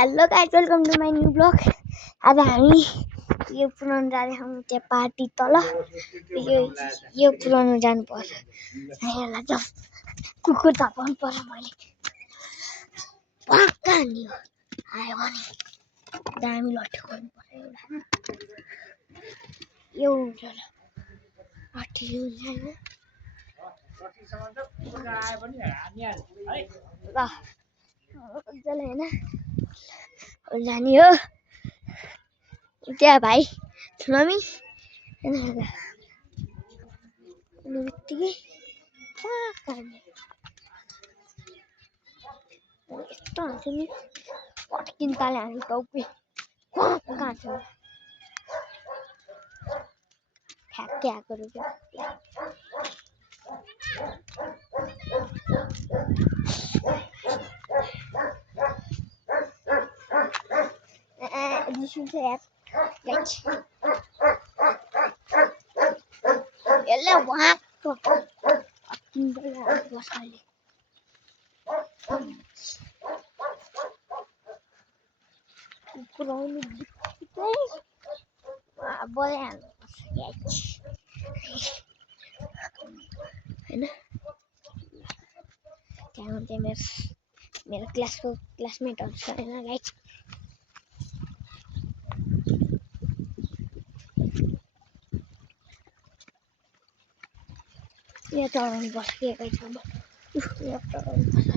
Hello guys, welcome to my new blog. आज हामी यो पुरानो जाँदैछौँ त्यहाँ पार्टी तल। यो पुरानो जानुपर्छ। यहाँलाई जब कुकुर धपाउनु पर्छ मैले पक्का नि आयो भने दामी लट्ठो गर्नुपर्छ एउटा लट्ठी हुन्छ हैन ल मजाले हैन जाने हो त्यहाँ भाइ मम्मी बित्तिकै यस्तो हुन्छ नि पट्किन ताले हामी टाउकै कहाँ छ ठ्याक्कै आएको रहेछ जिसुन्छ यार यसले वहाँको बसाले पुऱ्याउनु बित्तिकै बजाइहाल्नुपर्छ होइन त्यहाँ चाहिँ मेरो क्लासमेटहरू छ होइन गाइस यहाँ चढाउनु पर्छ के गाइस अब यहाँ चढाउनु पर्छ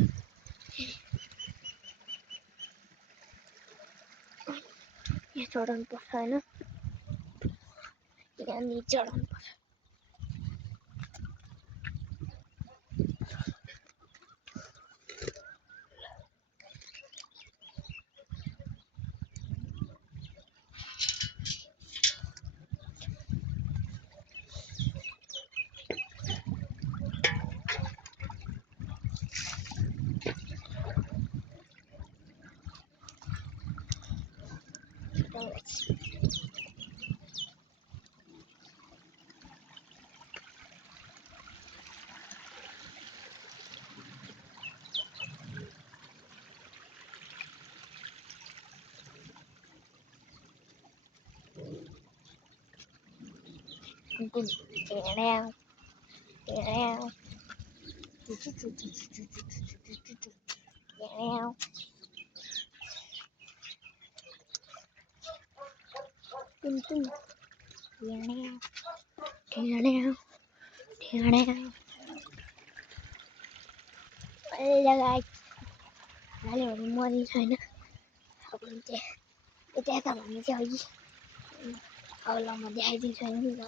यहाँ चढाउनु पर्छ होइन यहाँनिर चढाउनु पर्छ मरि छैन अब त्यहाँ त भन्ने चाहिँ अघि अब ल म देखाइदिन्छु नि ल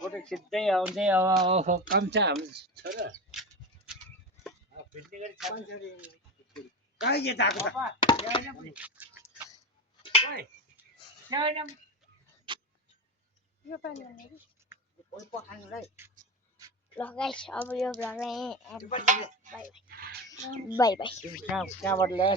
फोटो खिच्दै आउँदै अब काम छ हाम्रो छोरा फिट्ने गरी कहाँ के जाको त ल गाइस अब यो भ्लगलाई बाई बाई कहाँबाट ल्यायो